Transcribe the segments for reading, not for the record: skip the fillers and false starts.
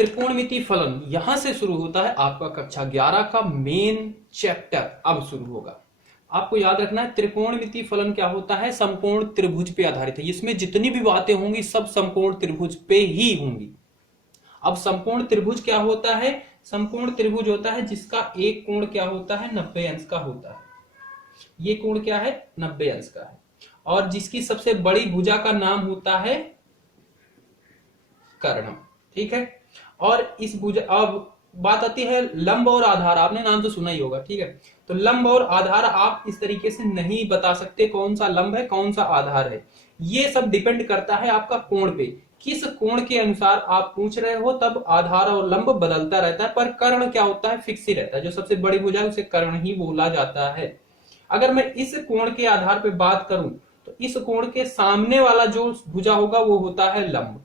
त्रिकोणमितीय फलन यहां से शुरू होता है आपका कक्षा 11 का मेन चैप्टर अब शुरू होगा। आपको याद रखना है त्रिकोणमितीय फलन क्या होता है, समकोण त्रिभुज पे आधारित है। इसमें जितनी भी बातें होंगी सब समकोण त्रिभुज पे ही होंगी। अब समकोण त्रिभुज क्या होता है, समकोण त्रिभुज होता है जिसका एक कोण क्या होता है 90 अंश का होता है। ये कोण क्या है 90 अंश का है और जिसकी सबसे बड़ी भुजा का नाम होता है कर्ण। ठीक है, और इस भुजा, अब बात आती है लंब और आधार, आपने नाम तो सुना ही होगा। ठीक है, तो लंब और आधार आप इस तरीके से नहीं बता सकते कौन सा लंब है कौन सा आधार है। ये सब डिपेंड करता है आपका कोण पे, किस कोण के अनुसार आप पूछ रहे हो तब आधार और लंब बदलता रहता है। पर कर्ण क्या होता है, फिक्स ही रहता है। जो सबसे बड़ी भुजा है उसे कर्ण ही बोला जाता है। अगर मैं इस कोण के आधार पर बात करूं तो इस कोण के सामने वाला जो भुजा होगा वो होता है लंब।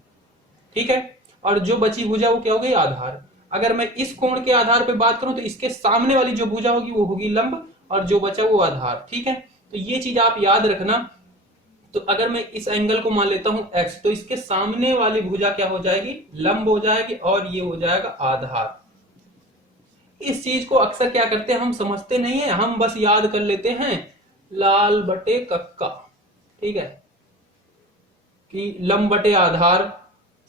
ठीक है, और जो बची भुजा वो क्या होगी आधार। अगर मैं इस कोण के आधार पर बात करूं तो इसके सामने वाली जो भुजा होगी वो होगी लंब और जो बचा वो आधार। ठीक है, तो ये चीज आप याद रखना। तो अगर मैं इस एंगल को मान लेता हूं x, तो इसके सामने वाली भुजा क्या हो जाएगी लंब हो जाएगी और ये हो जाएगा आधार। इस चीज को अक्सर क्या करते हैं हम समझते नहीं है, हम बस याद कर लेते हैं लाल बटे कक्का। ठीक है, कि लंब बटे आधार,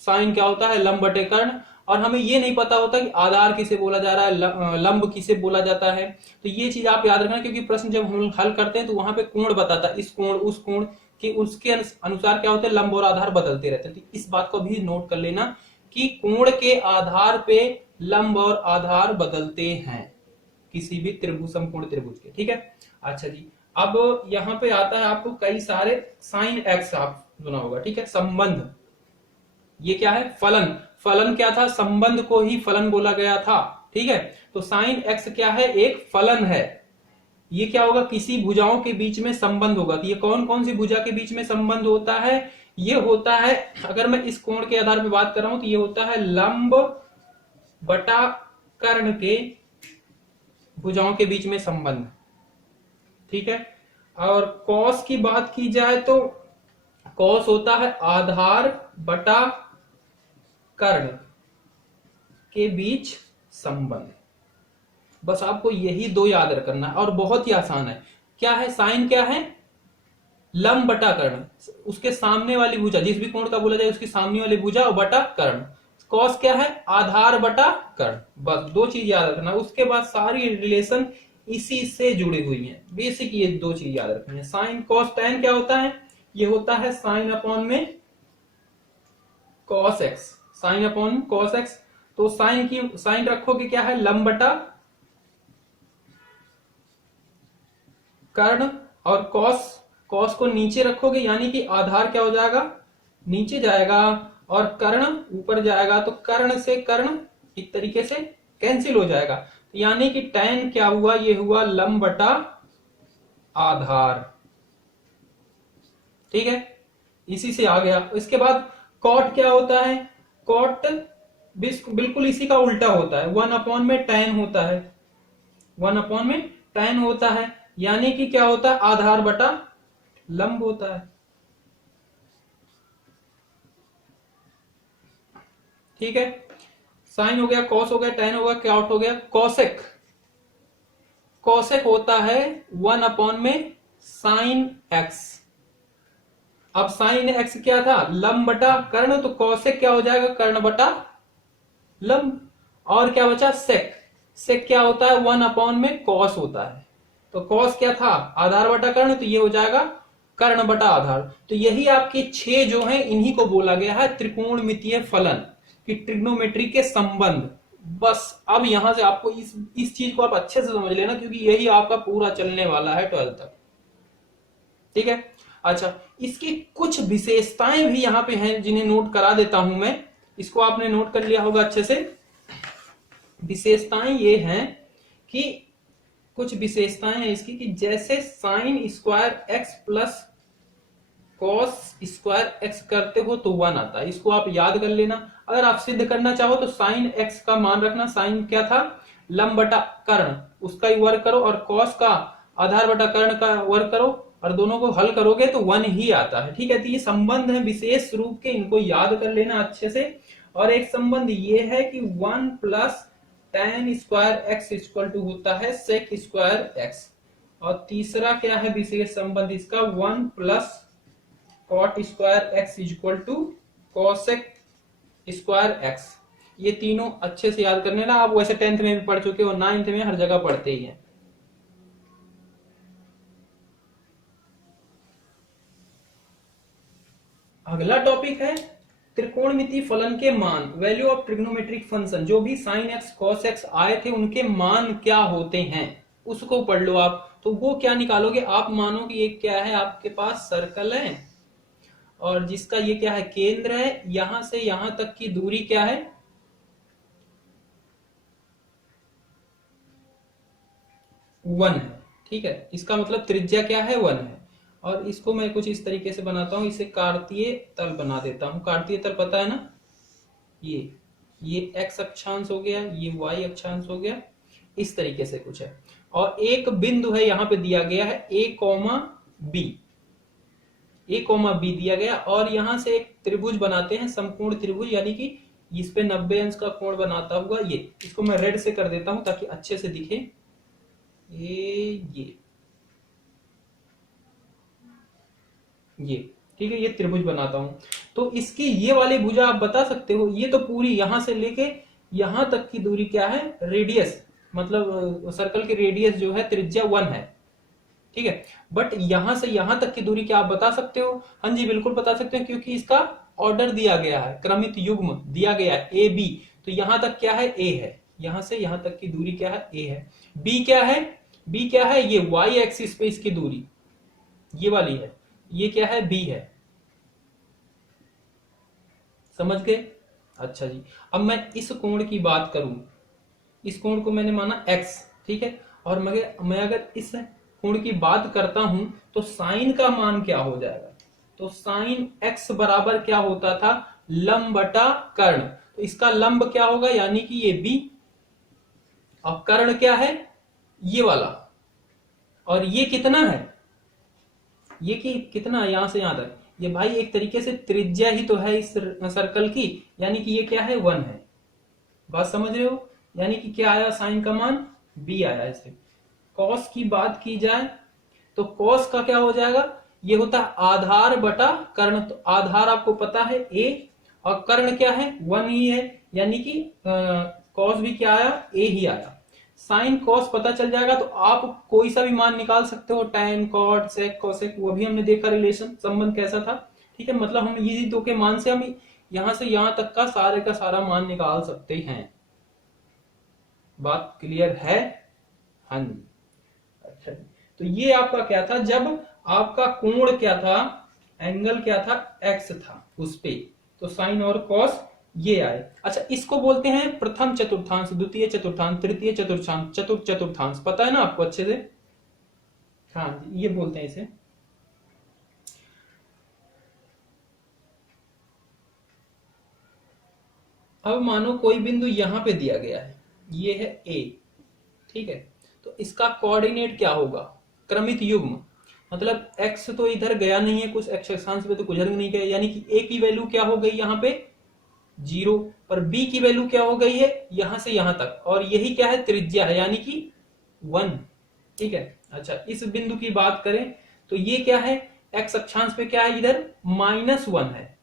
साइन क्या होता है लंब बटे कर्ण, और हमें ये नहीं पता होता कि आधार किसे बोला जा रहा है लंब किसे बोला जाता है। तो ये चीज आप याद रखना, क्योंकि प्रश्न जब हम हल करते हैं तो वहां पे कोण बताता है, इस कोण उस कोण कि उसके अनुसार क्या होते हैं लंब और आधार बदलते रहते हैं। तो इस बात को भी नोट कर लेना कि कोण के आधार पे लंब और आधार बदलते हैं किसी भी त्रिभुज समकोण त्रिभुज के। ठीक है, अच्छा जी, अब यहाँ पे आता है आपको कई सारे साइन एक्स आप सुना होगा। ठीक है, संबंध, ये क्या है फलन। फलन क्या था, संबंध को ही फलन बोला गया था। ठीक है, तो साइन एक्स क्या है एक फलन है। ये क्या होगा किसी भुजाओं के बीच में संबंध होगा। तो ये कौन कौन सी भुजा के बीच में संबंध होता है, ये होता है, अगर मैं इस कोण के आधार पर बात कर रहा हूं तो ये होता है लंब बटा कर्ण के भुजाओं के बीच में संबंध। ठीक है, और कॉस की बात की जाए तो कॉस होता है आधार बटा कर्ण के बीच संबंध। बस आपको यही दो याद रखना है और बहुत ही आसान है। क्या है साइन, क्या है लंब बटा कर्ण, उसके सामने वाली भुजा, जिस भी कोण का बोला जाए उसकी सामने वाली भुजा और बटा कर्ण। कॉस क्या है आधार बटा कर्ण। बस दो चीज याद रखना, उसके बाद सारी रिलेशन इसी से जुड़ी हुई है। बेसिक ये दो चीज याद रखनी है। साइन कॉस टैन क्या होता है, ये होता है साइन अपॉन में cos x, sine upon cos x. तो साइन की साइन रखोगे क्या है लंब बटा कर्ण, और कॉस कॉस को नीचे रखोगे यानी कि आधार क्या हो जाएगा नीचे जाएगा और कर्ण ऊपर जाएगा। तो कर्ण से कर्ण एक तरीके से कैंसिल हो जाएगा, यानी कि टैन क्या हुआ, ये हुआ लंब बटा आधार। ठीक है, इसी से आ गया। इसके बाद कॉट क्या होता है, कॉट बिल्कुल इसी का उल्टा होता है, 1 अपॉन में टैन होता है, 1 अपॉन में टैन होता है, यानी कि क्या होता है आधार बटा लंब होता है। ठीक है, साइन हो गया, कॉस हो गया, टैन हो गया, कॉट हो गया। कॉसेक, कॉसेक होता है 1 अपॉन में साइन एक्स। अब साइन एक्स क्या था लंब बटा कर्ण, तो कॉसेक क्या हो जाएगा कर्ण बटा लंब। और क्या बचा सेक, सेक क्या होता है 1 अपॉन में कॉस होता है। तो कॉस क्या था आधार बटा कर्ण, तो ये हो जाएगा कर्ण बटा आधार। तो यही आपके 6 जो हैं इन्हीं को बोला गया है त्रिकोणमितीय फलन कि ट्रिग्नोमेट्री के संबंध। बस अब यहां से आपको इस चीज को आप अच्छे से समझ लेना, क्योंकि यही आपका पूरा चलने वाला है 12th तक। ठीक है, अच्छा, इसकी कुछ विशेषताएं भी यहां पे हैं जिन्हें नोट करा देता हूं मैं। इसको आपने नोट कर लिया होगा अच्छे से। विशेषताएं ये हैं कि कुछ विशेषताएं हैं इसकी कि जैसे sine square x plus cos square x करते हो तो 1 आता है, इसको आप याद कर लेना। अगर आप सिद्ध करना चाहो तो साइन एक्स का मान रखना, साइन क्या था लंब बटा कर्ण, उसका ही वर्ग करो, और कॉस का आधार बटा कर्ण का वर्ग करो, और दोनों को हल करोगे तो 1 ही आता है। ठीक है, तो ये संबंध है विशेष रूप के, इनको याद कर लेना अच्छे से। और एक संबंध ये है कि 1 plus tan square x equal to होता है सेक स्क्वायर एक्स। और तीसरा क्या है विशेष संबंध इसका, 1 plus cot square x equal to cosec square x. ये तीनों अच्छे से याद करने ना, आप वैसे 10th में भी पढ़ चुके हो, 9th में हर जगह पढ़ते ही हैं। अगला टॉपिक है त्रिकोणमितीय फलन के मान, वैल्यू ऑफ ट्रिग्नोमेट्रिक फंक्शन। जो भी साइन एक्स कॉस एक्स आए थे उनके मान क्या होते हैं उसको पढ़ लो आप। तो वो क्या निकालोगे आप, मानो कि एक क्या है आपके पास सर्कल है और जिसका ये क्या है केंद्र है, यहां से यहां तक की दूरी क्या है 1 है। ठीक है, इसका मतलब त्रिज्या क्या है 1 है। और इसको मैं कुछ इस तरीके से बनाता हूं, इसे कार्तीय तल बना देता हूं। कार्तीय तल पता है ना, ये x अक्षांश हो गया, ये y अक्षांश हो गया, इस तरीके से कुछ है। और एक बिंदु है यहां पे दिया गया है a, b, a, b दिया गया। और यहां से एक त्रिभुज बनाते हैं, समकोण त्रिभुज, यानी कि इस पे 90 अंश का कोण बनाता हुआ ये। इसको मैं रेड से कर देता हूं ताकि अच्छे से दिखे। ये ठीक है, ये त्रिभुज बनाता हूं। तो इसकी ये वाली भुजा आप बता सकते हो, ये तो पूरी यहां से लेके यहां तक की दूरी क्या है, रेडियस, मतलब सर्कल की रेडियस जो है त्रिज्या 1 है। ठीक है, बट यहां से यहां तक की दूरी क्या आप बता सकते हो? हाँ जी बिल्कुल बता सकते हो, क्योंकि इसका ऑर्डर दिया गया है, क्रमित युग्म दिया गया है ए बी। तो यहां तक क्या है ए है, यहां से यहां तक की दूरी क्या है ए है। बी क्या है, बी क्या है, ये वाई एक्सिस पे इसकी दूरी ये वाली है, ये क्या है बी है। समझ गए? अच्छा जी, अब मैं इस कोण की बात करूं, इस कोण को मैंने माना x, ठीक है, और मैं अगर इस कोण की बात करता हूं तो साइन का मान क्या हो जाएगा? तो साइन x बराबर क्या होता था, लंब बटा कर्ण। तो इसका लंब क्या होगा, यानी कि ये b, और कर्ण क्या है ये वाला, और ये कितना है, ये कि कितना यहां से यहां तक, ये भाई एक तरीके से त्रिज्या ही तो है इस सर्कल की, यानी कि ये क्या है 1 है। बात समझ रहे हो? यानी कि क्या आया, साइन का मान b आया। इसे कॉस की बात की जाए तो कॉस का क्या हो जाएगा, ये होता है आधार बटा कर्ण। तो आधार आपको पता है a, और कर्ण क्या है 1 ही है, यानी कि कॉस भी क्या आया a ही आया। साइन कॉस पता चल जाएगा तो आप कोई सा भी मान निकाल सकते हो, tan cot sec cosec, वो भी हमने देखा रिलेशन संबंध कैसा था। ठीक है, मतलब हम ये दो के मान से हम यहां से यहां तक का सारा मान निकाल सकते हैं। बात क्लियर है? हाँ जी। अच्छा, तो ये आपका क्या था, जब आपका कोण क्या था, एंगल क्या था, एक्स था उस पे, तो साइन और कॉस ये आए। अच्छा, इसको बोलते हैं प्रथम चतुर्थांश, द्वितीय चतुर्थांश, तृतीय चतुर्थांश, चतुर्थ चतुर्थांश, पता है ना आपको अच्छे से? हाँ ये बोलते हैं इसे। अब मानो कोई बिंदु यहां पे दिया गया है, ये है ए, ठीक है, तो इसका कोऑर्डिनेट क्या होगा, क्रमित युग्म, मतलब x तो इधर गया नहीं है, कुछ x अक्षांश पे तो गुजर नहीं गया, यानी कि a की वैल्यू क्या हो गई यहाँ पे 0, पर b की वैल्यू क्या हो गई है यहां से यहां तक, और यही क्या है त्रिज्या है, यानी कि 1। ठीक है, अच्छा इस बिंदु की बात करें तो ये क्या है, x अक्षांश पे क्या है इधर -1 है,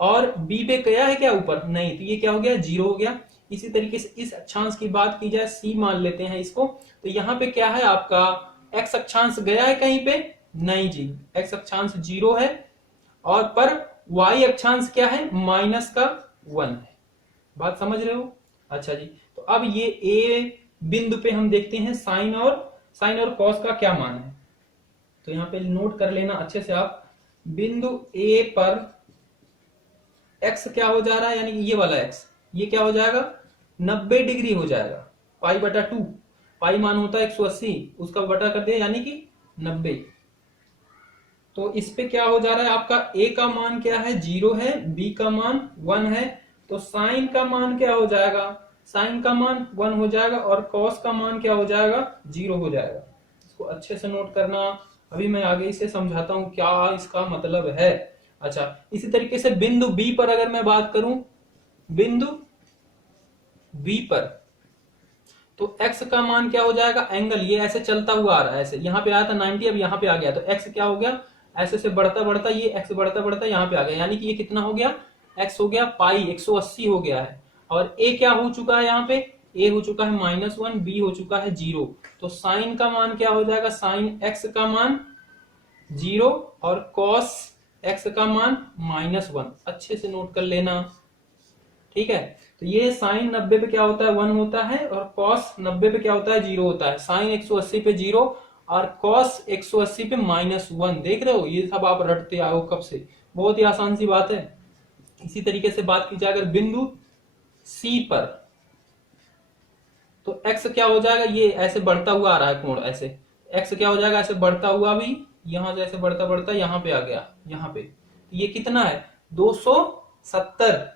और b पे गया है क्या ऊपर, नहीं, तो ये क्या हो गया 0 हो गया। इसी तरीके से इस अक्षांश की बात की जाए, c मान लेते हैं इसको, तो यहाँ पे क्या है आपका x अक्षांश गया है कहीं पे, नहीं जी, x अक्षांश 0 है, और पर y अक्षांश क्या है -1 है। बात समझ रहे हो? अच्छा जी, तो अब ये a बिंदु पे हम देखते हैं साइन और कॉस का क्या मान है। तो यहाँ पे नोट कर लेना अच्छे से आप, बिंदु a पर x क्या हो जा रहा है, यानी कि ये वाला x, ये क्या हो जाएगा 90 डिग्री हो जाएगा, पाई बटा 2, पाई मान होता है 180, उसका बटा कर दिया यानी कि 90। तो इस पे क्या हो जा रहा है आपका, a का मान क्या है 0 है, b का मान 1 है, तो साइन का मान क्या हो जाएगा, साइन का मान 1 हो जाएगा, और कॉस का मान क्या हो जाएगा 0 हो जाएगा। इसको अच्छे से नोट करना, अभी मैं आगे इसे समझाता हूं क्या इसका मतलब है। अच्छा, इसी तरीके से बिंदु B पर अगर मैं बात करूं, बिंदु बी पर, तो x का मान क्या हो जाएगा, एंगल ये ऐसे चलता हुआ आ रहा है, ऐसे यहाँ पे आया था 90, अब यहाँ पे आ गया, तो x क्या हो गया, ऐसे से बढ़ता बढ़ता ये x बढ़ता बढ़ता यहाँ पे आ गया, यानी कि ये कितना हो गया, x हो गया पाई 180 हो गया है। और a क्या हो चुका है, यहाँ पे a हो चुका है -1, b हो चुका है 0। तो साइन का मान क्या हो जाएगा, साइन x का मान 0 और कॉस x का मान -1। अच्छे से नोट कर लेना, ठीक है। तो ये साइन 90 पे क्या होता है, 1 होता है, और कॉस 90 पे क्या होता है, 0 होता है। साइन 180 पे 0 और कॉस 180 पे -1। देख रहे हो, ये सब आप रटते आओ कब से, बहुत ही आसान सी बात है। इसी तरीके से बात की जाए अगर बिंदु सी पर, तो x क्या हो जाएगा, ये ऐसे बढ़ता हुआ आ रहा है कोण, ऐसे x क्या हो जाएगा, ऐसे बढ़ता हुआ भी, यहां से ऐसे बढ़ता बढ़ता यहाँ पे आ गया, यहाँ पे ये कितना है 270,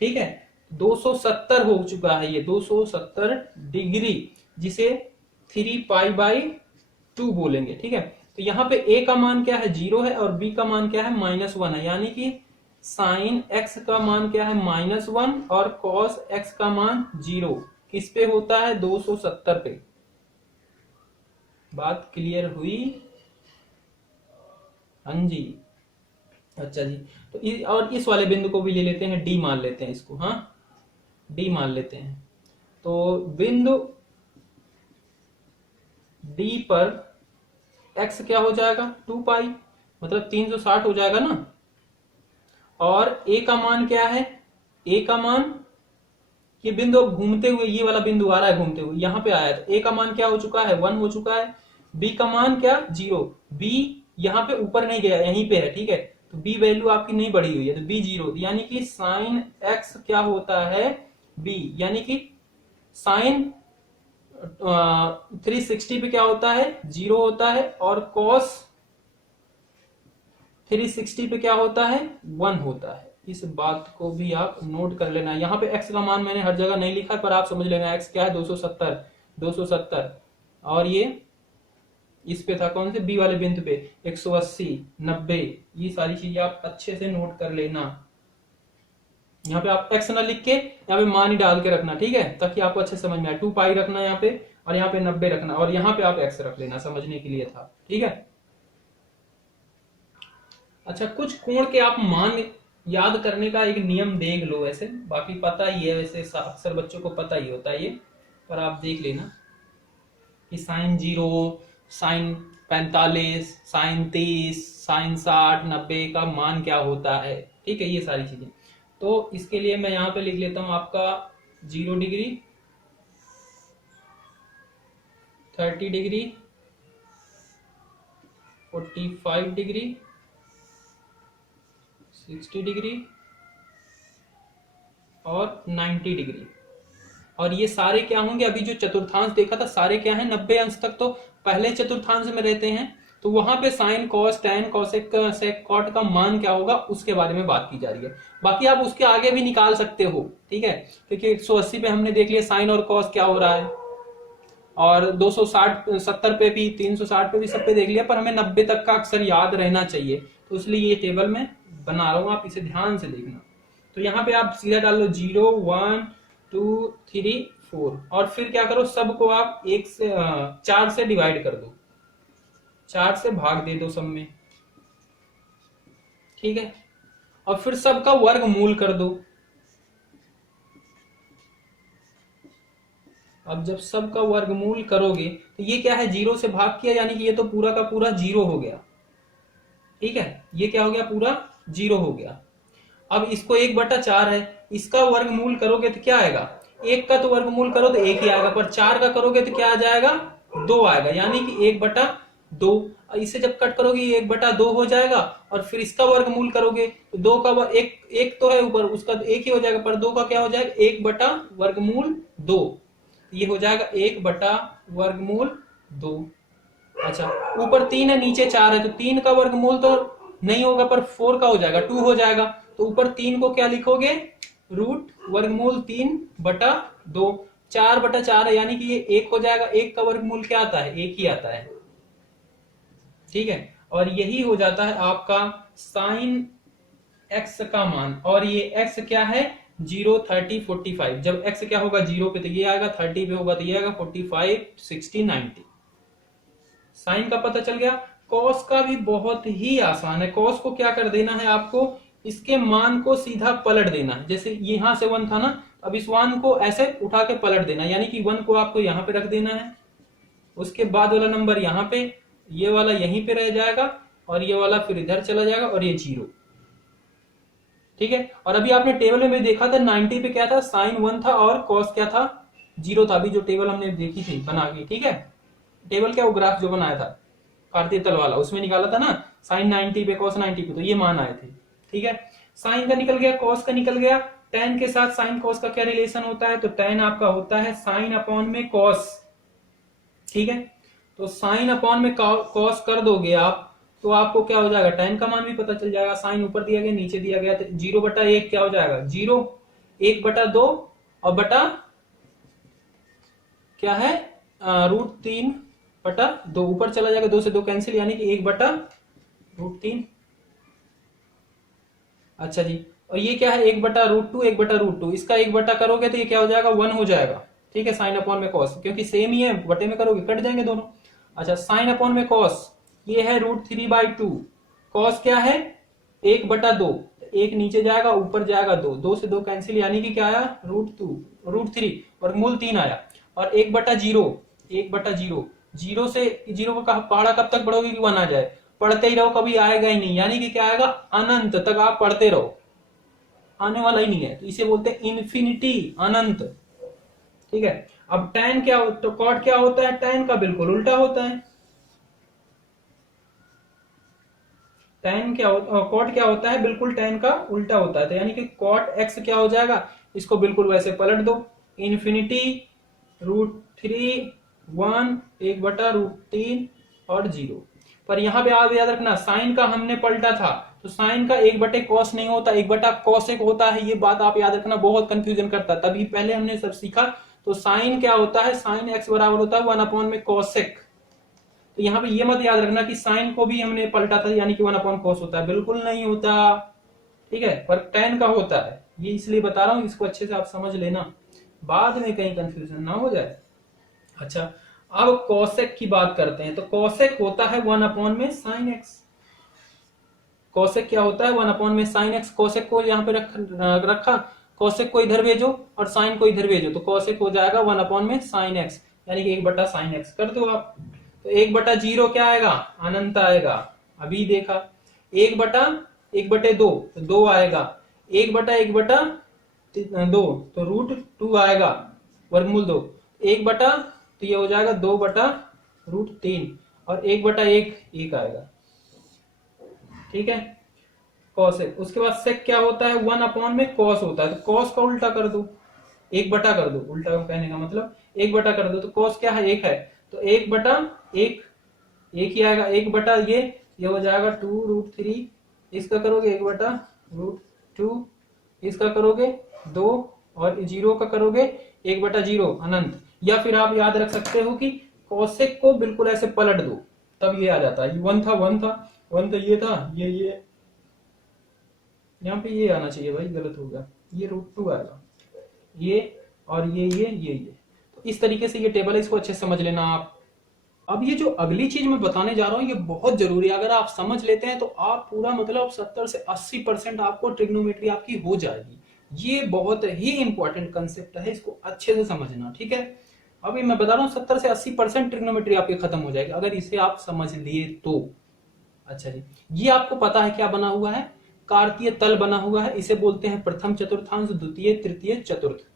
ठीक है 270 हो चुका है, ये 270 डिग्री, जिसे 3π/2 बोलेंगे, ठीक है। तो यहाँ पे a का मान क्या है, 0 है, और b का मान क्या है, -1 है, यानी कि साइन x का मान क्या है, -1, और कॉस x का मान 0 किस पे होता है, 270 पे। बात क्लियर हुई, हाँ जी। अच्छा जी, तो और इस वाले बिंदु को भी ले लेते हैं, डी मान लेते हैं इसको, हाँ डी मान लेते हैं। तो बिंदु डी पर x क्या हो जाएगा, 2π, मतलब 360 हो जाएगा ना। और a का मान क्या है, a का मान, ये बिंदु अब घूमते हुए, ये वाला बिंदु आ रहा है घूमते हुए, यहाँ पे आया है, तो a का मान क्या हो चुका है, 1 हो चुका है। b का मान क्या, 0, b यहाँ पे ऊपर नहीं गया, यहीं पे है, ठीक है। तो b वैल्यू आपकी नहीं बढ़ी हुई है, तो b 0, यानी कि साइन x क्या होता है, b, यानी कि साइन 360 पे क्या होता है, 0 होता है, और कॉस 360 पे क्या होता है, 1 होता है। इस बात को भी आप नोट कर लेना। यहाँ पे x का मान मैंने हर जगह नहीं लिखा, पर आप समझ लेना x क्या है, 270। और ये इस पे था कौन से, b वाले बिंदु पे 180, 90, ये सारी चीजें आप अच्छे से नोट कर लेना। यहाँ पे आप x ना लिख के यहाँ पे मान ही डाल के रखना, ठीक है, ताकि आपको अच्छे समझ में आए। 2π रखना यहाँ पे, और यहाँ पे 90 रखना, और यहाँ पे आप x रख लेना, समझने के लिए था, ठीक है। अच्छा, कुछ कोण के आप मान याद करने का एक नियम देख लो, वैसे बाकी पता ही है, वैसे अक्सर बच्चों को पता ही होता है ये, पर आप देख लेना कि साइन 0, साइन 45, साइन 30, साइन 60, 90 का मान क्या होता है, ठीक है, ये सारी चीजें। तो इसके लिए मैं यहाँ पे लिख लेता हूं आपका 0 डिग्री, 30 डिग्री, 45 डिग्री, 60 डिग्री और 90 डिग्री। और ये सारे क्या होंगे, अभी जो चतुर्थांश देखा था सारे क्या है, 90 अंश तक तो पहले चतुर्थांश में रहते हैं, तो वहां पे sine cos tan cosec sec cot का मान क्या होगा उसके बारे में बात की जा रही है। बाकी आप उसके आगे भी निकाल सकते हो, ठीक है, क्योंकि 180 पे हमने देख लिया साइन और कॉस क्या हो रहा है, और 270 पे भी, 360 पे भी, सब पे देख लिया, पर हमें 90 तक का अक्सर याद रहना चाहिए, तो इसलिए ये टेबल में बना रहा हूं, आप इसे ध्यान से देखना। तो यहाँ पे आप सीधा डाल लो 0, 1, 2, 3, 4, और फिर क्या करो, सबको आप 4 से डिवाइड कर दो, 4 से भाग दे दो सब में, ठीक है, और फिर सबका वर्गमूल कर दो। अब जब सबका वर्गमूल करोगे तो ये क्या है, 0 से भाग किया, यानी कि ये तो पूरा का पूरा 0 हो गया, ठीक है, ये क्या हो गया, पूरा 0 हो गया। अब इसको 1/4 है, इसका वर्गमूल करोगे तो क्या आएगा, 1 का तो वर्गमूल करो तो 1 ही आएगा, पर 4 का करोगे तो क्या आ जाएगा, 2 आएगा, यानी कि 1/2। इसे जब कट करोगे ये 1/2 हो जाएगा, और फिर इसका वर्गमूल करोगे तो 2 का एक तो है ऊपर, उसका तो 1 ही हो जाएगा, पर 2 का क्या हो जाएगा, 1/2, ये हो जाएगा 1/2। अच्छा, ऊपर 3 है नीचे 4 है, तो 3 का वर्गमूल तो नहीं होगा, पर 4 का हो जाएगा, 2 हो जाएगा, तो ऊपर 3 को क्या लिखोगे, रूट वर्गमूल 3/2, 4/4 है, यानी कि ये 1 हो जाएगा। 1 का वर्गमूल क्या आता है, 1 ही आता है, ठीक है। और यही हो जाता है आपका साइन x का मान, और ये x क्या है, 0, 30, 45। जब x क्या होगा 0 पे तो ये आएगा, 30 पे होगा तो ये आएगा, 45, 60, 90। साइन का पता चल गया। कॉस का भी बहुत ही आसान है। कॉस को क्या कर देना है आपको, इसके मान को सीधा पलट देना है। जैसे यहां से 1 था ना, अब इस 1 को ऐसे उठा के पलट देना, यानी कि 1 को आपको यहां पे रख देना है, उसके बाद वाला नंबर यहां पे, ये वाला यहीं पे रह जाएगा और ये वाला फिर इधर चला जाएगा और ये 0। ठीक है। और अभी आपने टेबल में देखा था 90 पे क्या था, साइन 1 था और कॉस क्या था, 0 था। अभी जो टेबल हमने देखी थी बना के, ठीक है, टेबल क्या, वो ग्राफ जो बनाया था कार्तीय तल वाला, उसमें निकाला था ना, साइन 90 पे कॉस 90 पे, तो ये मान आए थे। ठीक है, साइन का निकल गया, कॉस का निकल गया। टेन के साथ साइन कॉस का क्या रिलेशन होता है, तो टेन आपका होता है साइन अपॉन में कॉस। ठीक है, तो साइन अपॉन में कॉस कर दोगे आप, तो आपको क्या हो जाएगा, टेन का मान भी पता चल जाएगा। साइन ऊपर दिया गया, नीचे दिया गया, तो 0/1 क्या हो जाएगा 0, 1/2 और बटा क्या है √3/2, ऊपर चला जाएगा, 2 से 2 कैंसिल, यानी कि 1/√3। अच्छा जी, और ये क्या है 1/√2, 1/√2, इसका 1 करोगे तो ये क्या हो जाएगा 1 हो जाएगा। ठीक है, साइन अपॉन में कॉस, क्योंकि सेम ही है, बटे में करोगे कट जाएंगे दोनों। अच्छा, साइन अपॉन में कॉस, ये है √3/2, कॉस क्या है 1/2, एक नीचे जाएगा ऊपर जाएगा 2, 2 से 2 कैंसिल, यानी कि क्या आया √3 और मूल 3 आया। और 1/0, 1/0, 0 से 0 का पहाड़ा कब तक बढ़ोगे कि 1 आ जाए, पढ़ते ही रहो, कभी आएगा ही नहीं, यानी कि क्या आएगा अनंत तक आप पढ़ते रहो, आने वाला ही नहीं है, तो इसे बोलते हैं इन्फिनिटी, अनंत। ठीक है, अब tan क्या, तो कॉट क्या होता है, tan का बिल्कुल उल्टा होता है। tan क्या होता है, कॉट क्या होता है, बिल्कुल tan का उल्टा होता है, तो यानी कि कॉट x क्या हो जाएगा, इसको बिल्कुल वैसे पलट दो, इन्फिनिटी √3, 1, 1/√3 और 0। पर यहां पे आप याद रखना, साइन का हमने पलटा था, तो साइन का 1/cos नहीं होता, 1/cosec होता है। ये बात आप याद रखना, बहुत कंफ्यूजन करता है, तभी पहले हमने सब सीखा। तो साइन क्या होता है, साइन x बराबर होता है 1 में cosec। तो यहाँ पे ये मत याद रखना कि साइन को भी हमने पलटा था, यानी कि 1/cos होता है, बिल्कुल नहीं होता। ठीक है, पर tan का होता है, ये इसलिए बता रहा हूं, इसको अच्छे से आप समझ लेना, बाद में कहीं कंफ्यूजन ना हो जाए। अच्छा, अब कोसेक की बात करते हैं, तो कोसेक होता है 1 में साइन एक्स। कोसेक क्या होता है 1 में साइन एक्स। कोसेक को यहाँ पे रखा, कोसेक को इधर भेजो और साइन को इधर भेजो, तो कोसेक हो जाएगा 1 में साइन एक्स, यानी कि 1/sin x कर दो आप, तो 1/0 क्या आएगा, अनंत आएगा। अभी देखा 1/1/2 तो 2 आएगा, 1/1/2 तो √2 आएगा, वर्गमूल 2, 1 तो ये हो जाएगा 2/√3 और 1/1 1 आएगा। ठीक है, कॉसेक। उसके बाद सेक क्या होता है, 1 में कॉस होता है, तो कॉस का उल्टा कर दो, 1 कर दो, उल्टा कहने का मतलब 1 कर दो, तो कॉस क्या है 1 है, तो 1/1 1 ही आएगा, 1 ये हो जाएगा 2√3, इसका करोगे 1/√2, इसका करोगे 2 और 0 का करोगे 1/0 अनंत। या फिर आप याद रख सकते हो कि कोसेक को बिल्कुल ऐसे पलट दो, तब ये आ जाता है, 1 था 1 था 1 तो ये था, ये यहाँ पे ये आना चाहिए भाई, गलत हो गया, ये √2 आएगा, ये और ये। तो इस तरीके से ये टेबल है, इसको अच्छे से समझ लेना आप। अब ये जो अगली चीज मैं बताने जा रहा हूँ, ये बहुत जरूरी है, अगर आप समझ लेते हैं तो आप पूरा मतलब 70 से 80% आपको ट्रिग्नोमेट्री आपकी हो जाएगी। ये बहुत ही इंपॉर्टेंट कंसेप्ट है, इसको अच्छे से समझना। ठीक है, अभी मैं बता रहा हूँ 70 से 80% ट्रिग्नोमेट्री आपकी खत्म हो जाएगी अगर इसे आप समझ लिए तो। अच्छा जी, ये आपको पता है क्या बना हुआ है, कार्तीय तल बना हुआ है, इसे बोलते हैं प्रथम चतुर्थांश, द्वितीय, तृतीय, चतुर्थ।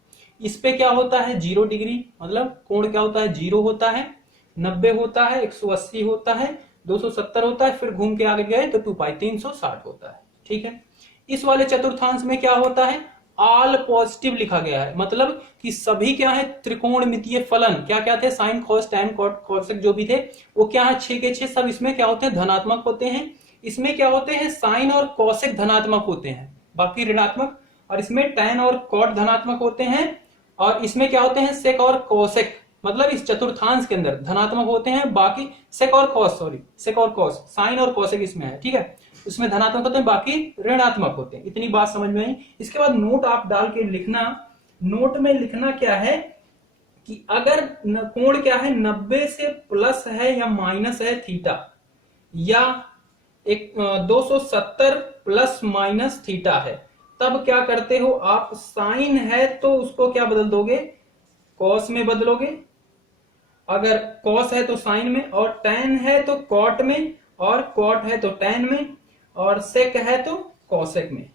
इस पे क्या होता है 0 डिग्री, मतलब कोण क्या होता है 0 होता है, 90 होता है, 180 होता है, 270 होता है, फिर घूम के आगे गए तो 2π 360 होता है। ठीक है, इस वाले चतुर्थांश में क्या होता है, ऑल पॉजिटिव लिखा गया है, मतलब कि सभी क्या है त्रिकोणमितीय फलन, क्या क्या थे, sine cos tan cot cosec जो भी थे वो क्या है 6 के 6 सब इसमें क्या होते हैं धनात्मक होते हैं। इसमें क्या होते हैं साइन और कॉसेक धनात्मक होते हैं, बाकी ऋणात्मक, और इसमें टैन और कॉट धनात्मक होते हैं, और इसमें क्या होते हैं सेक और कोसेक, मतलब इस चतुर्थांश के अंदर धनात्मक होते हैं, बाकी सेक और कॉस, सॉरी सेक और कॉस, साइन और कोसेक इसमें है। ठीक है, उसमें धनात्मक होते हैं, बाकी ऋणात्मक होते हैं। इतनी बात समझ में आई। इसके बाद नोट आप डाल के लिखना। नोट में लिखना क्या है कि अगर कोण क्या है 90 से प्लस है या माइनस है थीटा, या 270 प्लस माइनस थीटा है, तब क्या करते हो आप, साइन है तो उसको क्या बदल दोगे, कॉस में बदलोगे। अगर कॉस है तो साइन में, और टेन है तो कॉट में, और कॉट है तो टेन में, और सेक है तो कॉसेक में।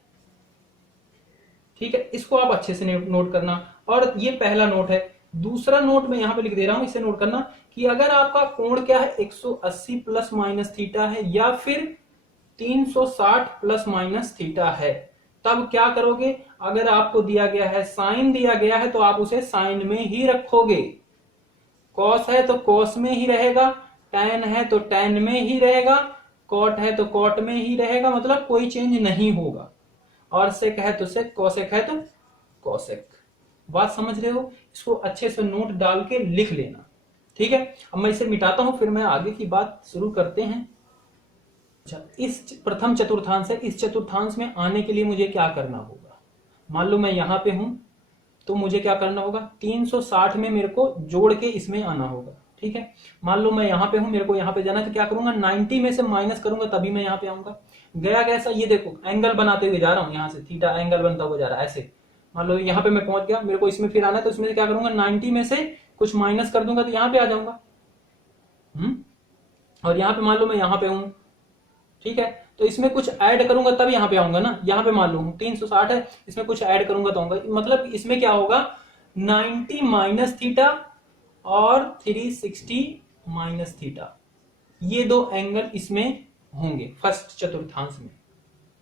ठीक है, इसको आप अच्छे से नोट करना। और ये पहला नोट है। दूसरा नोट मैं यहां पे लिख दे रहा हूं, इसे नोट करना कि अगर आपका कोण क्या है 180 प्लस माइनस थीटा है, या फिर 360 प्लस माइनस थीटा है, तब क्या करोगे। अगर आपको दिया गया है साइन दिया गया है तो आप उसे साइन में ही रखोगे, कॉस है तो कॉस में ही रहेगा, टैन है तो टैन में ही रहेगा, कॉट है तो कॉट में ही रहेगा, मतलब कोई चेंज नहीं होगा। और सेक है तो सेक, कॉसेक है तो कॉसेक। बात समझ रहे हो। इसको अच्छे से नोट डाल के लिख लेना। ठीक है, अब मैं इसे मिटाता हूं, फिर मैं आगे की बात शुरू करते हैं। अच्छा, इस प्रथम चतुर्थांश है, इस चतुर्थांश में आने के लिए मुझे क्या करना होगा। मान लो मैं यहां पे हूं तो मुझे क्या करना होगा, 360 में मेरे को जोड़ के इसमें आना होगा। ठीक है, मान लो मैं यहां पे हूं, मेरे को यहां पे जाना है, तो क्या करूंगा, 90 में से माइनस करूंगा तभी मैं यहां पे आऊंगा। गया कैसा, ये देखो एंगल बनाते हुए जा रहा हूं, यहां से थीटा एंगल बनता हुआ जा रहा है ऐसे। मान लो यहां पे मैं पहुंच गया, मेरे को इसमें फिर आना है, तो इसमें से क्या करूंगा, 90 में से कुछ माइनस कर दूंगा तो यहां पे आ जाऊंगा। और यहां पे मान लो मैं यहां पे हूं, ठीक है, तो इसमें कुछ ऐड करूंगा तब यहां पे आऊंगा ना। यहां पे मान लो 360 है, इसमें कुछ ऐड करूंगा तो आऊंगा। मतलब इसमें क्या होगा, 90 माइनस थीटा और 360 माइनस थीटा, ये दो एंगल इसमें होंगे फर्स्ट चतुर्थांश में।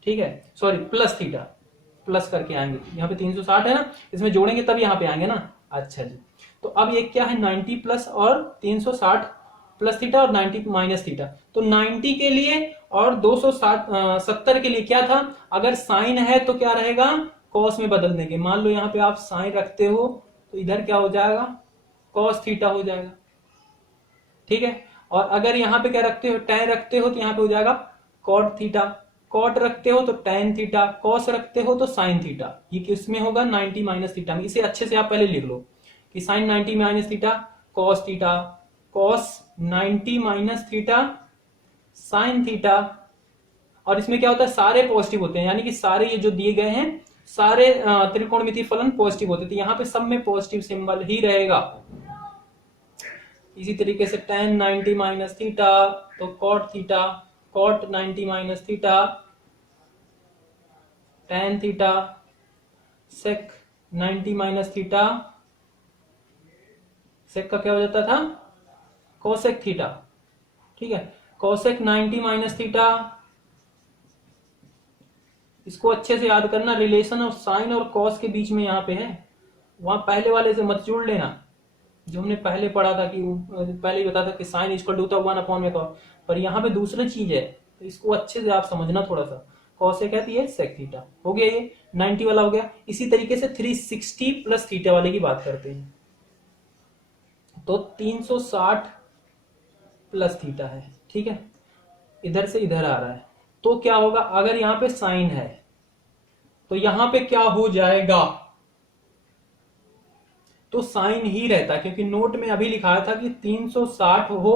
ठीक है, सॉरी प्लस थीटा, प्लस करके आएंगे। यहाँ पे 360 है ना, इसमें जोड़ेंगे तब यहाँ पे आएंगे ना। अच्छा जी, तो अब ये क्या है, 90 प्लस और 360 प्लस थीटा और 90 माइनस थीटा। तो 90 के लिए और 270 के लिए क्या था, अगर साइन है तो क्या रहेगा, कॉस में बदल देंगे। मान लो यहाँ पे आप साइन रखते हो तो इधर क्या हो जाएगा, कॉस थीटा हो जाएगा। ठीक है, और अगर यहाँ पे क्या रखते हो, टैन रखते हो तो यहाँ पे हो जाएगा कॉट थीटा, कॉट रखते हो तो टैन थीटा, कॉस रखते हो तो साइन थीटा। ये किसमें होगा, 90 माइनस थीटा में। इसे अच्छे से आप पहले लिख लो कि sine 90 minus theta cos theta, cos 90 minus theta sine theta. और इसमें क्या होता है, सारे पॉजिटिव होते हैं, यानी कि सारे ये जो दिए गए हैं सारे त्रिकोणमितीय फलन पॉजिटिव होते थे। यहाँ पे सब में पॉजिटिव सिंबल ही रहेगा। इसी तरीके से tan 90 माइनस थीटा तो cot theta, cot 90 minus theta tan theta, sec 90 minus theta, sec का क्या हो जाता था, cosec थीटा। ठीक है, cosec 90 माइनस थीटा, इसको अच्छे से याद करना, रिलेशन ऑफ साइन और कॉस के बीच में यहाँ पे है। वहां पहले वाले से मत जोड़ लेना जो हमने पहले पढ़ा था, कि पहले ही बता था कि साइन इक्वल टू 1/में कॉस, पर यहाँ पे दूसरी चीज है, तो इसको अच्छे से आप समझना थोड़ा सा। कॉसेक है तो ये सेक थीटा हो गया, ये 90 वाला हो गया। इसी तरीके से 360 प्लस थीटा वाले की बात करते हैं, तो 360 प्लस थीटा है। ठीक है, इधर से इधर आ रहा है, तो क्या होगा, अगर यहाँ पे साइन है तो यहाँ पे क्या हो जाएगा, तो साइन ही रहता है, क्योंकि नोट में अभी लिखाया था कि 360 हो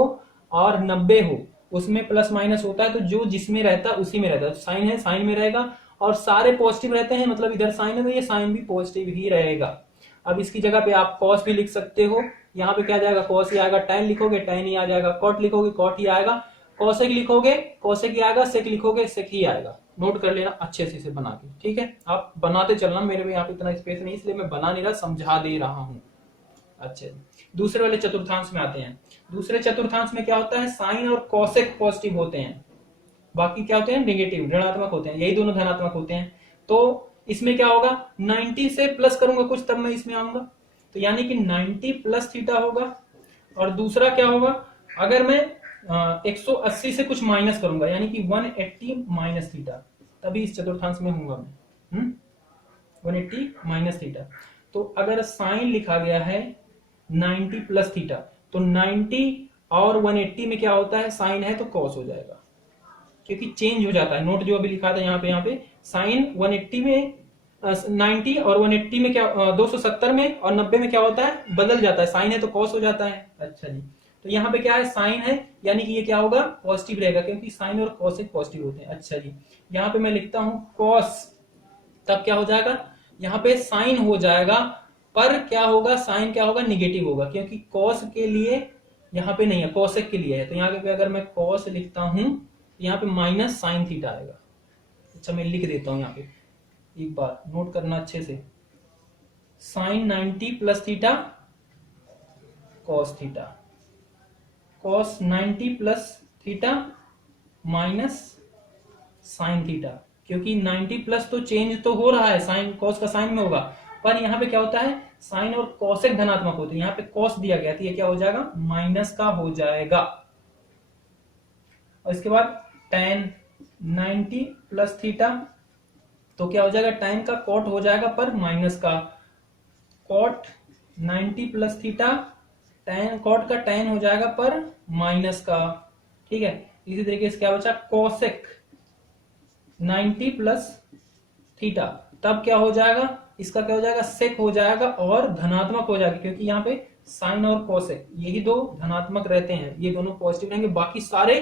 और 90 हो, उसमें प्लस माइनस होता है, तो जो जिसमें रहता है उसी में रहता है। तो साइन है साइन में रहेगा, और सारे पॉजिटिव रहते हैं, मतलब इधर साइन है तो ये साइन भी पॉजिटिव ही रहेगा। अब इसकी जगह पे आप कॉस भी लिख सकते हो, यहाँ पे क्या जाएगा, कॉस ही आएगा, टैन लिखोगे टैन ही आ जाएगा, कॉट लिखोगे कॉट ही आएगा, कॉसेक लिखोगे कॉसेक ही आएगा, सेक लिखोगे सेक ही आएगा। नोट कर लेना अच्छे से इसे बना के। ठीक है, आप बनाते चलना, मेरे में यहाँ पे इतना स्पेस नहीं, इसलिए मैं बना नहीं रहा, समझा दे रहा हूँ। अच्छा, दूसरे वाले चतुर्थांश में आते हैं। दूसरे चतुर्थांश में क्या होता है, साइन और कॉसेक पॉजिटिव होते हैं, बाकी क्या होते हैं, नेगेटिव ऋणात्मक होते हैं, यही दोनों धनात्मक होते हैं। तो इसमें क्या होगा, 90 से प्लस करूंगा कुछ तब मैं इसमें आऊंगा, तो यानी कि 90 प्लस थीटा होगा। और दूसरा क्या होगा, अगर मैं 180 से कुछ माइनस करूंगा, यानी कि 180 माइनस थीटा, तभी इस चतुर्थांश में हूंगा मैं। 180 माइनस थीटा, तो अगर साइन लिखा गया है 90 प्लस थीटा, तो 90 और 180 में क्या होता है, साइन है तो कॉस हो जाएगा। क्योंकि चेंज हो जाता है। नोट जो अभी लिखा था यहाँ पे साइन 180 में 90 और 180 में क्या 270 में और 90 में क्या होता है, बदल जाता है। साइन है तो कॉस हो जाता है। अच्छा जी, तो यहाँ पे क्या है, साइन है यानी कि ये क्या होगा, पॉजिटिव रहेगा, क्योंकि साइन और कॉस एक पॉजिटिव होते हैं। अच्छा जी, यहाँ पे मैं लिखता हूं कॉस, तब क्या हो जाएगा, यहाँ पे साइन हो जाएगा, पर क्या होगा, साइन क्या होगा, निगेटिव होगा, क्योंकि कॉस के लिए यहाँ पे नहीं है, कॉसेक के लिए है। तो यहाँ पे अगर मैं कॉस लिखता हूं तो यहाँ पे माइनस साइन थीटा आएगा। अच्छा मैं लिख देता हूं यहाँ पे, एक बार नोट करना अच्छे से, sine 90 plus theta cos theta, cos 90 plus theta minus sine theta, क्योंकि 90 प्लस तो चेंज तो हो रहा है, साइन कॉस का साइन में होगा, पर यहाँ पे क्या होता है, साइन और कॉसेक धनात्मक होते हैं। यहाँ पे कॉस दिया गया तो ये क्या हो जाएगा, माइनस का हो जाएगा। और इसके बाद tan 90 प्लस थीटा, तो क्या हो जाएगा, tan का कॉट हो जाएगा पर माइनस का, cot 90 plus theta, tan cot का tan हो जाएगा पर माइनस का। ठीक है, इसी तरीके से क्या बचा, कोसेक 90 प्लस थीटा, तब क्या हो जाएगा, इसका क्या हो जाएगा, सेक हो जाएगा और धनात्मक हो जाएगा, क्योंकि यहाँ पे साइन और कोसेक यही दो धनात्मक रहते हैं, ये दोनों पॉजिटिव रहेंगे, बाकी सारे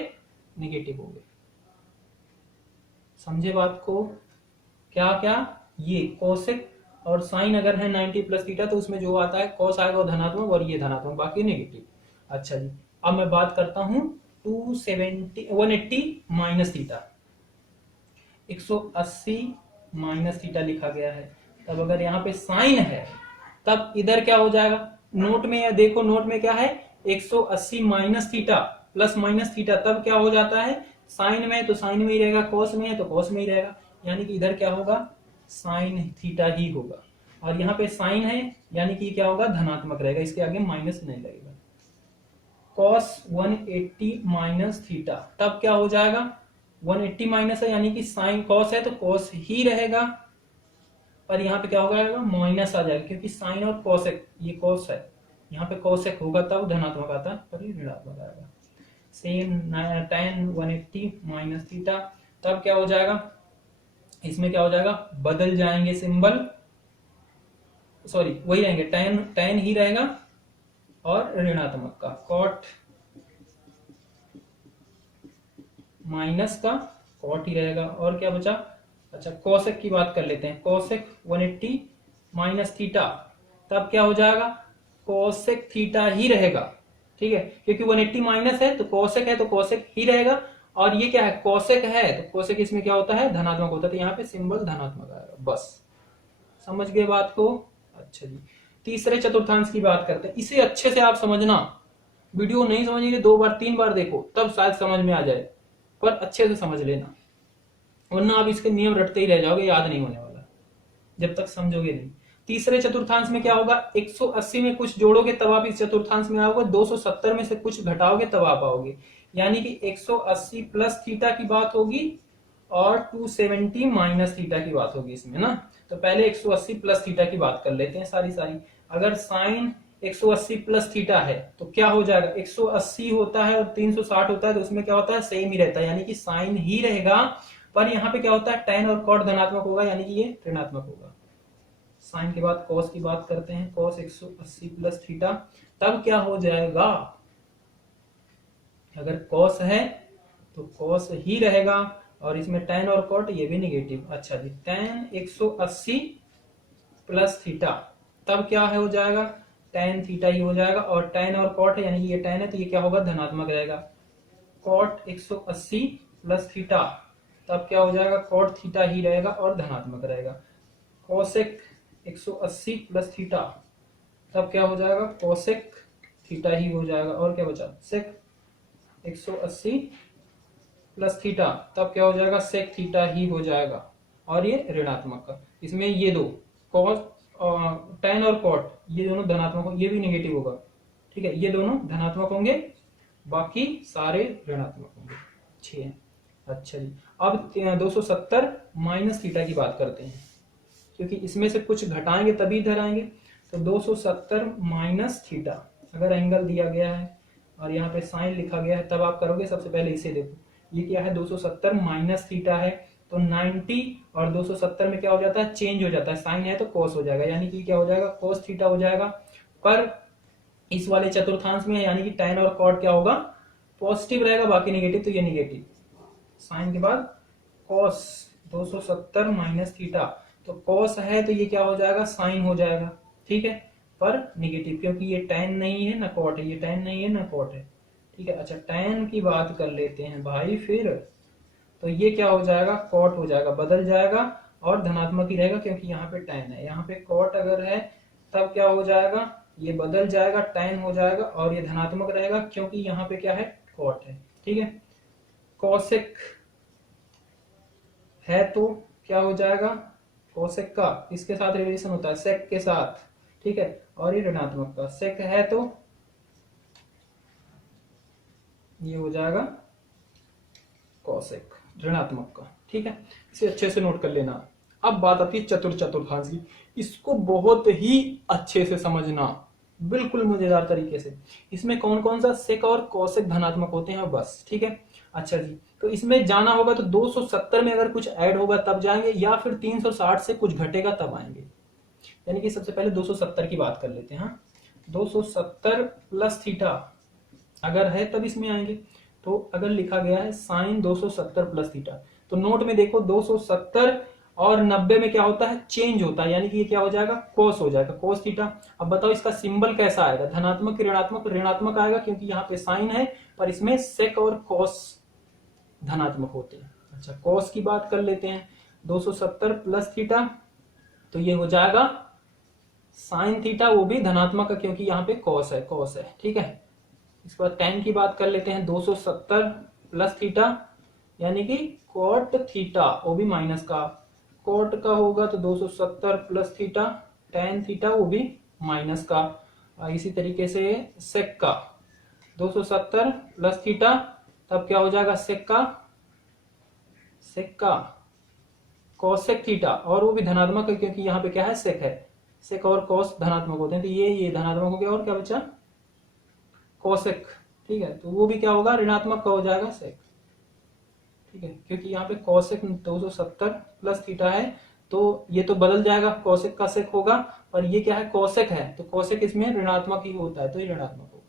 नेगेटिव हो गए। समझे बात को, क्या क्या, ये कोसेक और साइन अगर है 90 प्लस थीटा तो उसमें जो आता है कॉस आएगा वो धनात्मक और ये धनात्मक, बाकी नेगेटिव। अच्छा जी, अब मैं बात करता हूं 180 माइनस थीटा, 180 माइनस थीटा लिखा गया है। तब अगर यहाँ पे साइन है तब इधर क्या हो जाएगा, नोट में देखो, नोट में क्या है, 180 minus theta plus minus theta, तब क्या हो जाता है, साइन में तो साइन में ही रहेगा, कॉस में है तो कॉस में ही रहेगा, यानी कि इधर क्या होगा, साइन थीटा ही होगा। और यहाँ पे साइन है यानी कि क्या होगा, धनात्मक रहेगा, इसके आगे माइनस नहीं लगेगा। कॉस 180 माइनस थीटा, तब क्या हो जाएगा, 180 माइनस है यानी कि साइन कॉस है तो कॉस ही रहेगा, पर यहाँ पे क्या होगा, माइनस आ जाएगा, क्योंकि साइन और कॉसेक, ये कॉस है, यहाँ पे कॉसेक होगा तब धनात्मक आता है, पर ये ऋणात्मक आएगा। सेम tan 180 माइनस थीटा, तब क्या हो जाएगा, इसमें क्या हो जाएगा, बदल जाएंगे सिंबल, सॉरी वही रहेंगे, tan ही रहेगा और ऋणात्मक का, कॉट माइनस का कॉट ही रहेगा, और क्या बचा, अच्छा कोसेक की बात कर लेते हैं, कोसेक 180 माइनस थीटा, तब क्या हो जाएगा, कोसेक थीटा ही रहेगा। ठीक है, क्योंकि 180 माइनस है तो कोसेक है तो कोसेक ही रहेगा, और ये क्या है, कोसेक है तो कोसेक इसमें क्या होता है, धनात्मक होता है, तो यहाँ पे सिंबल धनात्मक आएगा। बस समझ गए बात को। अच्छा जी, तीसरे चतुर्थांश की बात करते हैं, इसे अच्छे से आप समझना, वीडियो नहीं समझेंगे 2 बार 3 बार देखो तब शायद समझ में आ जाए, पर अच्छे से समझ लेना, वरना आप इसके नियम रटते ही रह जाओगे, याद नहीं होने वाला जब तक समझोगे नहीं। तीसरे चतुर्थांश में क्या होगा, 180 में कुछ जोड़ोगे तब आप इस चतुर्थांश में आओगे, 270 में से कुछ घटाओगे तब आप आओगे, यानी कि 180 प्लस थीटा की बात होगी और 270 माइनस थीटा की बात होगी इसमें ना। तो पहले 180 प्लस थीटा की बात कर लेते हैं सारी। अगर साइन 180 प्लस थीटा है तो क्या हो जाएगा, 180 होता है और 360 होता है तो उसमें क्या होता है, सेम ही रहता है, यानी कि साइन ही रहेगा, पर यहाँ पे क्या होता है, tan और cot धनात्मक होगा, यानी कि ये ऋणात्मक होगा। साइन के बाद cos की बात करते हैं, cos 180 प्लस थीटा, तब क्या हो जाएगा, अगर cos है तो cos ही रहेगा, और इसमें tan और cot ये भी निगेटिव। अच्छा जी, tan 180 प्लस थीटा, तब क्या है हो जाएगा, tan थीटा ही हो जाएगा, और tan और cot है यानी कि ये tan है तो ये क्या होगा, धनात्मक रहेगा। cot 180 प्लस थीटा, तब क्या हो जाएगा, cot थीटा ही रहेगा और धनात्मक रहेगा। cosec 180 प्लस थीटा, तब क्या हो जाएगा, cosec थीटा ही हो जाएगा, और क्या बचा, sec 180 प्लस थीटा, तब क्या हो जाएगा, sec थीटा ही हो जाएगा, और ये ऋणात्मक का। इसमें ये दो cos tan और cot ये दोनों धनात्मक होंगे, ये भी नेगेटिव होगा। ठीक है, ये दोनों धनात्मक होंगे, बाकी सारे ऋणात्मक होंगे। 6। अच्छा जी, अब 270 माइनस थीटा की बात करते हैं, क्योंकि इसमें से कुछ घटाएंगे तभी इधर आएंगे। तो 270 माइनस थीटा, अगर एंगल दिया गया है और यहाँ पे साइन लिखा गया है, तब आप करोगे, सबसे पहले इसे देखो, ये क्या है 270 माइनस थीटा है, तो 90 और 270 में क्या हो जाता है, चेंज हो जाता है, साइन है तो कॉस हो जाएगा, यानी कि क्या हो जाएगा, कॉस थीटा हो जाएगा। पर इस वाले चतुर्थांश में यानी कि tan और cot क्या होगा, पॉजिटिव रहेगा, बाकी नेगेटिव, तो ये नेगेटिव, साइन के बाद cos 270 माइनस थीटा, तो cos है तो ये क्या हो जाएगा, साइन हो जाएगा, ठीक है, पर नेगेटिव, क्योंकि ये tan नहीं है ना cot है, ये tan नहीं है ना cot है, ठीक है। अच्छा tan की बात कर लेते हैं भाई फिर, तो ये क्या हो जाएगा, cot हो जाएगा, बदल जाएगा और धनात्मक ही रहेगा, क्योंकि यहाँ पे tan है, यहाँ पे cot अगर है तब क्या हो जाएगा, ये बदल जाएगा, tan हो जाएगा और ये धनात्मक रहेगा, क्योंकि यहाँ पे क्या है, cot है, ठीक है। cosec है तो क्या हो जाएगा, cosec का इसके साथ रिलेशन होता है sec के साथ, ठीक है, और ये ऋणात्मक का sec है तो ये हो जाएगा cosec ऋणात्मक का, ठीक है, इसे अच्छे से नोट कर लेना। अब बात आती है चतुर्थांश की, इसको बहुत ही अच्छे से समझना, बिल्कुल मजेदार तरीके से। इसमें कौन कौन सा सेक और कौशिक धनात्मक होते हैं बस, ठीक है। अच्छा जी, तो इसमें जाना होगा तो 270 में अगर कुछ ऐड होगा तब जाएंगे, या फिर 360 से कुछ घटेगा तब आएंगे। यानी कि सबसे पहले 270 की बात कर लेते हैं। हाँ, 270 प्लस थीटा अगर है तब इसमें आएंगे। तो अगर लिखा गया है साइन 270 प्लस थीटा, तो नोट में देखो 270 और 90 में क्या होता है, चेंज होता है, यानी कि ये क्या हो जाएगा, कोस हो जाएगा, कोस थीटा। अब बताओ इसका सिंबल कैसा आएगा, धनात्मक की ऋणात्मक, ऋणात्मक आएगा, क्योंकि यहाँ पे साइन है, पर इसमें सेक और कोस धनात्मक होते हैं। अच्छा, कोस की बात कर लेते हैं, 270 प्लस थीटा, तो ये हो जाएगा साइन थीटा, वो भी धनात्मक है, क्योंकि यहाँ पे कोस है, ठीक है। इसके बाद tan की बात कर लेते हैं, 270 प्लस थीटा, यानी कि कोट थीटा, वो भी माइनस का, कोट का होगा तो 270 प्लस थीटा, tan थीटा वो भी माइनस का। इसी तरीके से सेक का 270 प्लस थीटा, तब क्या हो जाएगा, सेक का कोसेक थीटा, और वो भी धनात्मक है, क्योंकि यहाँ पे क्या है, सेक है, सेक और कोस धनात्मक होते हैं, तो ये धनात्मक हो गया, और क्या बचा, कोसेक, ठीक है, तो वो भी क्या होगा, ऋणात्मक का हो जाएगा, सेक, ठीक है, क्योंकि यहाँ पे कोसेक 270 प्लस थीटा है, तो ये तो बदल जाएगा, कोसेक का सेक होगा, पर ये क्या है, कोसेक है, तो कोसेक इसमें ऋणात्मक ही होता है, तो ये ऋणात्मक होगा।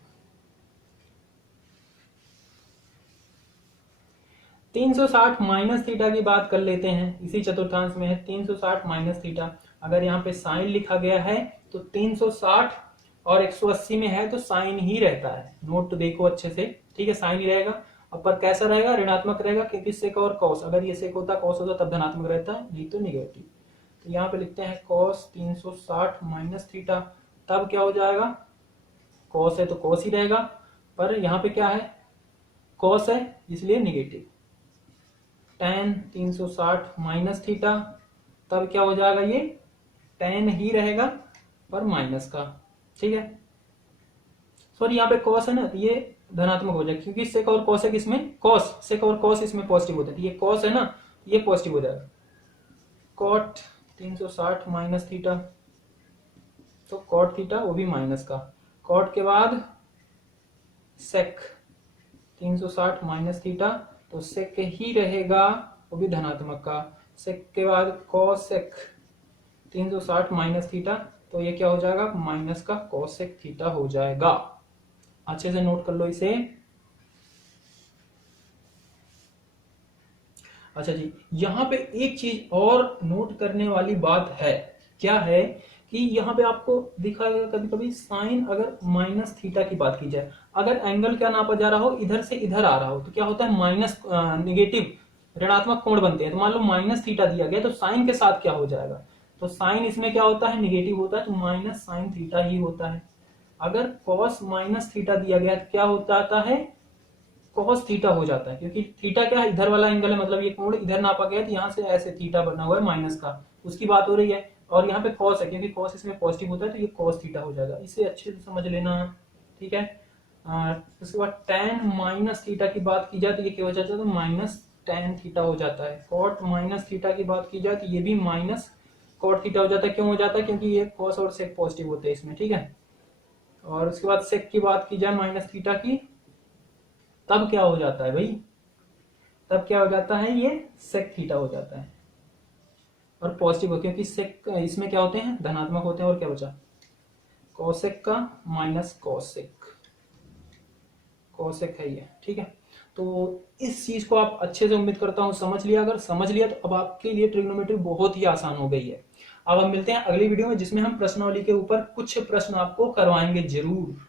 360 माइनस थीटा की बात कर लेते हैं, इसी चतुर्थांश में है 360 माइनस थीटा। अगर यहाँ पे साइन लिखा गया है तो 360 और 180 में है तो साइन ही रहता है, नोट तो देखो अच्छे से, ठीक है, साइन ही रहेगा। अब पर कैसा रहेगा, ऋणात्मक रहेगा, क्योंकि सेक और कॉस, अगर ये सेक होता कॉस होता तब धनात्मक रहता है, नहीं तो निगेटिव। तो यहाँ पे लिखते हैं कॉस 360 माइनस थीटा, तब क्या हो जाएगा, कॉस है तो कॉस ही रहेगा, पर यहाँ पे क्या है, कॉस है इसलिए निगेटिव। tan 360 माइनस थीटा, तब क्या हो जाएगा, ये tan ही रहेगा पर माइनस का, ठीक है। सॉरी, यहाँ पे cos है ना, तो ये धनात्मक हो जाएगा, क्योंकि सेक और कोसेक इसमें सेक और कॉस इसमें पॉजिटिव होता है, तो ये cos है ना, ये पॉजिटिव हो जाएगा। cot 360 माइनस थीटा, तो cot थीटा वो भी माइनस का, cot के बाद सेक 360 माइनस थीटा, तो सेक ही रहेगा, वो भी धनात्मक का, सेक के बाद कोसेक 360 माइनस थीटा, तो ये क्या हो जाएगा, माइनस का कोसेक थीटा हो जाएगा। अच्छे से नोट कर लो इसे। अच्छा जी, यहाँ पे एक चीज और नोट करने वाली बात है, क्या है कि यहाँ पे आपको दिखाएगा कभी कभी साइन, अगर माइनस थीटा की बात की जाए, अगर एंगल क्या नापा जा रहा हो, इधर से इधर आ रहा हो, तो क्या होता है, माइनस निगेटिव ऋणात्मक कोण बनते हैं। तो मान लो माइनस थीटा दिया गया, तो साइन के साथ क्या हो जाएगा, तो साइन इसमें क्या होता है, निगेटिव होता है, तो माइनस साइन थीटा ही होता है। अगर कॉस माइनस थीटा दिया गया तो क्या हो जाता है, कॉस थीटा हो जाता है, क्योंकि थीटा क्या है, इधर वाला एंगल है, मतलब ये कोण इधर नापा गया, तो यहाँ से ऐसे थीटा बना हुआ है माइनस का, उसकी बात हो रही है। और यहाँ पे कॉस है, क्योंकि कॉस इसमें पॉजिटिव होता है, तो ये कॉस थीटा हो जाएगा, इसे अच्छे से समझ लेना, ठीक है। उसके बाद tan माइनस थीटा की बात की जाए तो ये क्या हो जाता है, तो माइनस tan थीटा हो जाता है। cot माइनस थीटा की बात की जाए तो ये भी माइनस cot थीटा हो जाता है। क्यों हो जाता है, क्योंकि ये cos और sec पॉजिटिव होते हैं इसमें, ठीक है। और उसके बाद sec की बात की जाए माइनस थीटा की, तब क्या हो जाता है भाई, तब क्या हो जाता है, ये सेक थीटा हो जाता है। और पॉजिटिव हो, क्योंकि सेक इसमें क्या होते हैं, धनात्मक होते हैं। और क्या बचा, कोसेक का माइनस कोसेक, कोसेक है ये, ठीक है। तो इस चीज को आप अच्छे से, उम्मीद करता हूं समझ लिया। अगर समझ लिया तो अब आपके लिए ट्रिग्नोमेट्री बहुत ही आसान हो गई है। अब हम मिलते हैं अगली वीडियो में, जिसमें हम प्रश्नावली के ऊपर कुछ प्रश्न आपको करवाएंगे जरूर।